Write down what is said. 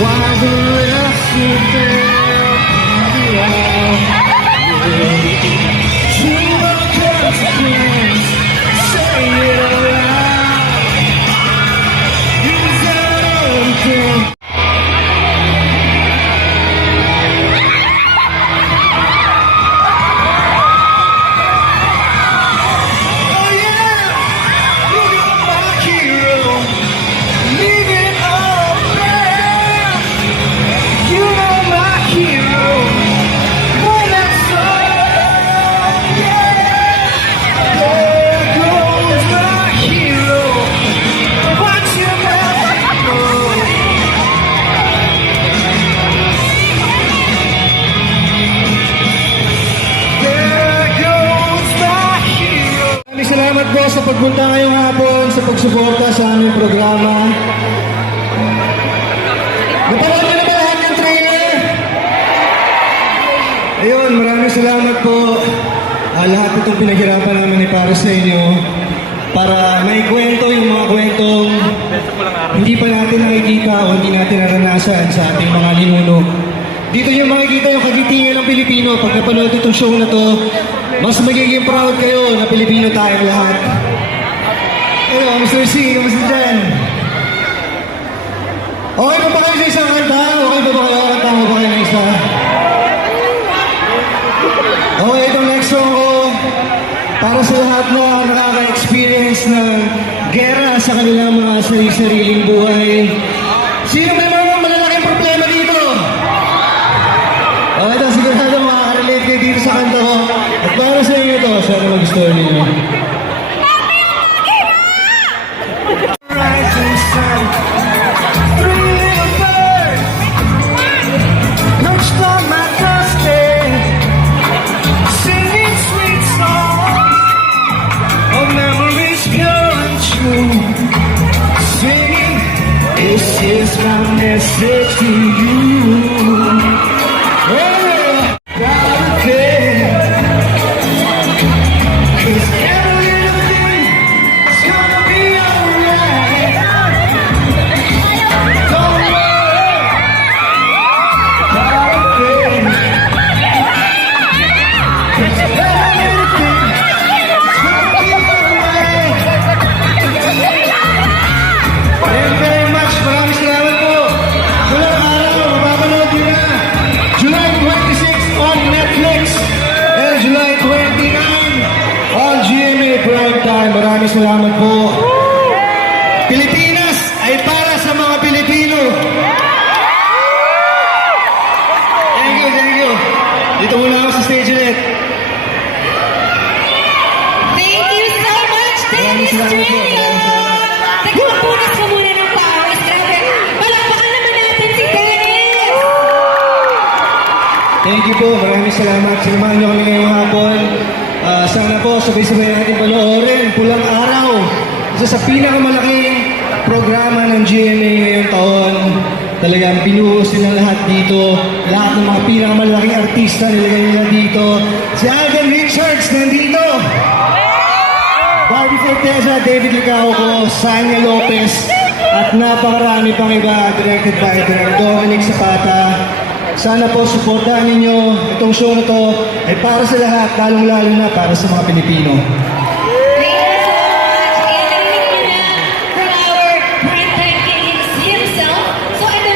Why the rest sit sa pagpunta ngayong hapon sa pagsuporta sa aming programa. Napanood niyo na ba lahat ng trailer? Ayun, maraming salamat po. Ah, lahat itong pinaghirapan namin ni para sa inyo para may kwento yung mga kwentong hindi pa natin nakikita o hindi natin naranasan sa ating mga ninuno. Dito yung makikita yung kagitingan ng Pilipino. Pag napanood itong show na to, mas magiging proud kayo na Pilipino tayong lahat. Hello, Mr. C, kamusta dyan? Okay pa ba kayo sa isang kanta? Okay pa ba kayo? Kanta mo ba kayo ng isa? Okay, itong next song ko, para sa lahat na nakaka-experience ng gera sa kanilang mga sarili-sariling buhay. Sino may mga malalaking problema dito? Okay, ito sigurado makaka-relate kayo dito sa kanta ko. At para sa inyo ito, sana magustuhan ninyo. Sessiz ben nefret ediyorum Maraming salamat po. Pilipinas ay para sa mga Pilipino. Thank you, thank you. Dito muna ako sa stage ulit. Thank you so much, Dennis. Teka, magpunas ka muna ng pawis. Grabe. Palakpakan naman natin si Dennis! Thank you po. Maraming salamat. Sinamahan niyo kami ngayong hapon. Ah, sana po sabay-sabay natin panoorin. Pulang araw. Isa sa pinakamalaking programa ng GMA ngayong taon. Talagang pinuhos nila lahat dito. Lahat ng mga pinakamalaking artista nilagay nila dito. Si Alden Richards nandito. Barbie Forteza, David Licauco, Sanya Lopez, at napakarami pang iba directed by Direk Dominic Zapata. Sana po suportahan ninyo itong show na to ay para sa lahat, lalong-lalo na para sa mga Pilipino. So ito